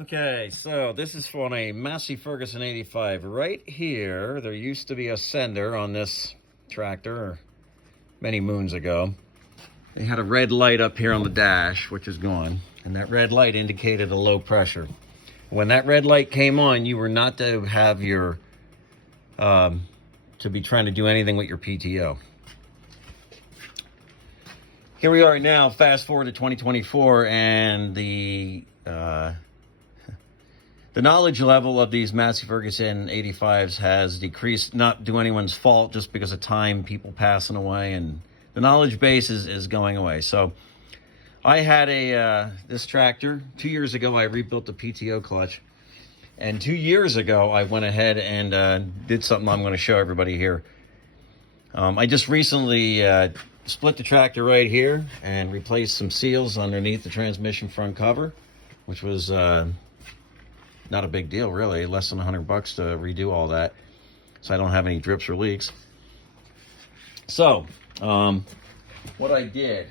Okay, so this is for a Massey Ferguson 85. Right here, there used to be a sender on this tractor many moons ago. They had a red light up here on the dash, which is gone, and that red light indicated a low pressure. When that red light came on, you were not to have your, to be trying to do anything with your PTO. Here we are now, fast forward to 2024, and the knowledge level of these Massey Ferguson 85s has decreased, not due anyone's fault, just because of time, people passing away, and the knowledge base is going away. So I had this tractor. 2 years ago, I rebuilt the PTO clutch. And 2 years ago, I went ahead and did something I'm going to show everybody here. I just recently split the tractor right here and replaced some seals underneath the transmission front cover, which was not a big deal, really. Less than $100 to redo all that, so I don't have any drips or leaks. So what I did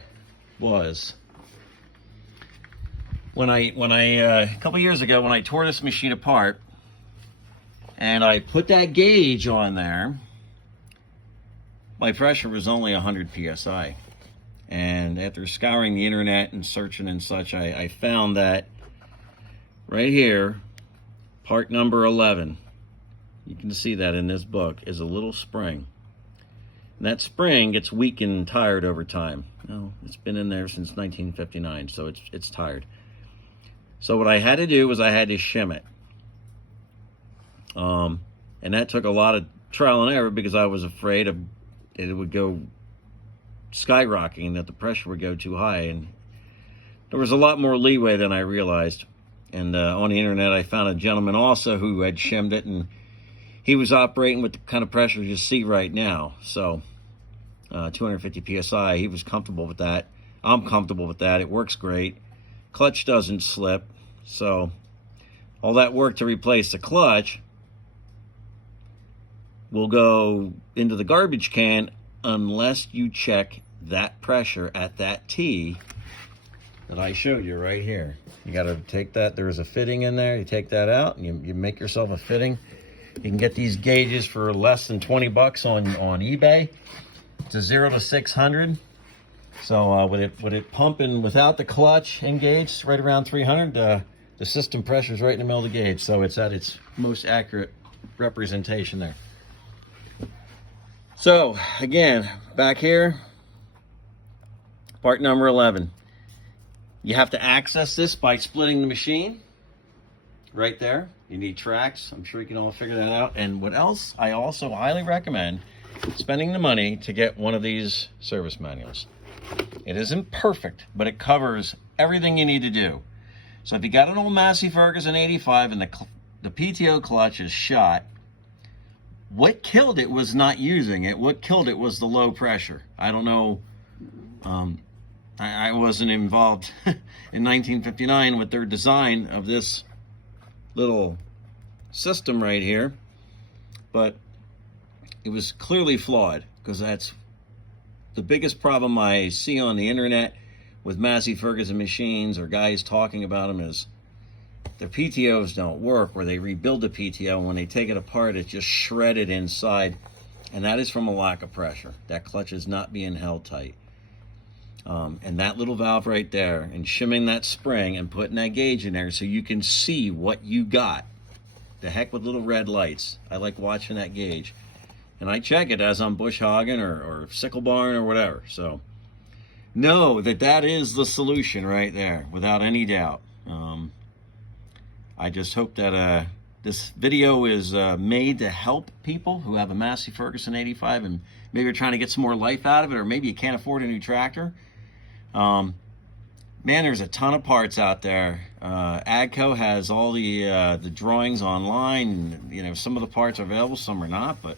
was, when I a couple years ago, when I tore this machine apart and I put that gauge on there, my pressure was only 100 psi. And after scouring the internet and searching and such, I found that right here, part number 11, you can see that in this book, is a little spring. And that spring gets weak and tired over time. No, it's been in there since 1959, so it's tired. So what I had to do was I had to shim it. And that took a lot of trial and error, because I was afraid of it would go skyrocketing, that the pressure would go too high. And there was a lot more leeway than I realized. And on the internet, I found a gentleman also who had shimmed it, and he was operating with the kind of pressure you see right now. So 250 psi, he was comfortable with that. I'm comfortable with that. It works great. Clutch doesn't slip. So all that work to replace the clutch will go into the garbage can unless you check that pressure at that T that I showed you right here. You got to take that. There's a fitting in there. You take that out and you make yourself a fitting. You can get these gauges for less than $20 on eBay. It's a 0 to 600. So with it pumping without the clutch engaged, right around 300, the system pressure is right in the middle of the gauge. So it's at its most accurate representation there. So again, back here, part number 11. You have to access this by splitting the machine right there. You need tracks. I'm sure you can all figure that out. And what else? I also highly recommend spending the money to get one of these service manuals. It isn't perfect, but it covers everything you need to do. So if you got an old Massey Ferguson 85 and the PTO clutch is shot, what killed it was not using it. What killed it was the low pressure. I don't know. I wasn't involved in 1959 with their design of this little system right here, but it was clearly flawed, because that's the biggest problem I see on the internet with Massey Ferguson machines, or guys talking about them, is their PTOs don't work, or they rebuild the PTO, and when they take it apart, it's just shredded inside, and that is from a lack of pressure. That clutch is not being held tight. And that little valve right there, and shimming that spring and putting that gauge in there so you can see what you got. The heck with little red lights. I like watching that gauge. And I check it as I'm bush hogging or sickle barn or whatever. So know that is the solution right there, without any doubt. I just hope that this video is made to help people who have a Massey Ferguson 85 and maybe are trying to get some more life out of it, or maybe you can't afford a new tractor. Man, there's a ton of parts out there. AGCO has all the drawings online. You know, some of the parts are available, some are not, but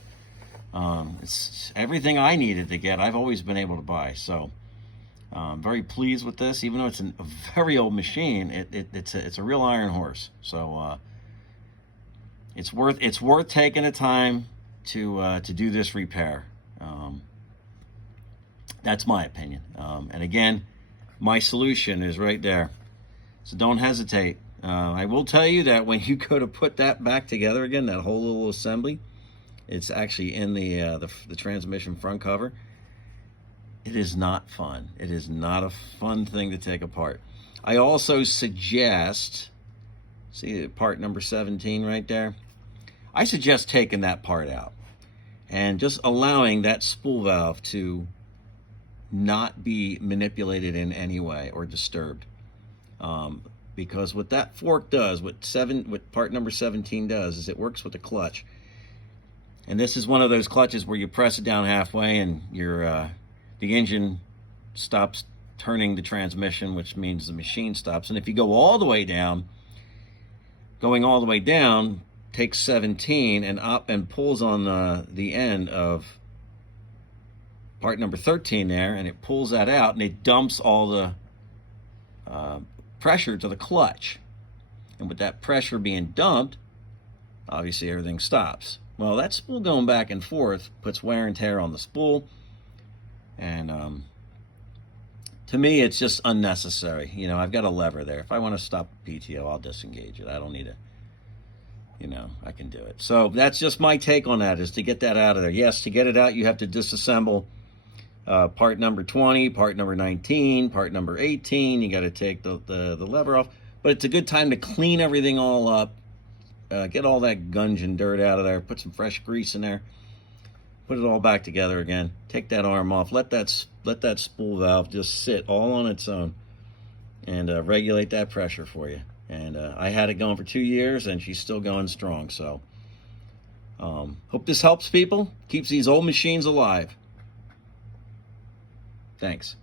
it's everything I needed to get, I've always been able to buy. So I'm very pleased with this, even though it's a very old machine. It's a real iron horse. So it's worth taking the time to do this repair. That's my opinion. And again, my solution is right there. So don't hesitate. I will tell you that when you go to put that back together again, that whole little assembly, it's actually in the transmission front cover. It is not fun. It is not a fun thing to take apart. I also suggest, see part number 17 right there? I suggest taking that part out and just allowing that spool valve to not be manipulated in any way or disturbed. Because what that fork does, what part number 17 does, is it works with the clutch. And this is one of those clutches where you press it down halfway and the engine stops turning the transmission, which means the machine stops. And if you go all the way down, going all the way down takes 17 and up and pulls on the end of part number 13 there, and it pulls that out and it dumps all the pressure to the clutch. And with that pressure being dumped, obviously everything stops. Well, that spool going back and forth puts wear and tear on the spool, and to me it's just unnecessary. You know, I've got a lever there. If I want to stop PTO, I'll disengage it. I don't need it. You know, I can do it. So that's just my take on that, is to get that out of there. Yes, to get it out, you have to disassemble part number 20, part number 19, part number 18. You got to take the lever off. But it's a good time to clean everything all up, get all that gunge and dirt out of there, put some fresh grease in there, put it all back together again, take that arm off, let that spool valve just sit all on its own, and regulate that pressure for you. And I had it going for 2 years, and she's still going strong. So hope this helps people, keeps these old machines alive. Thanks.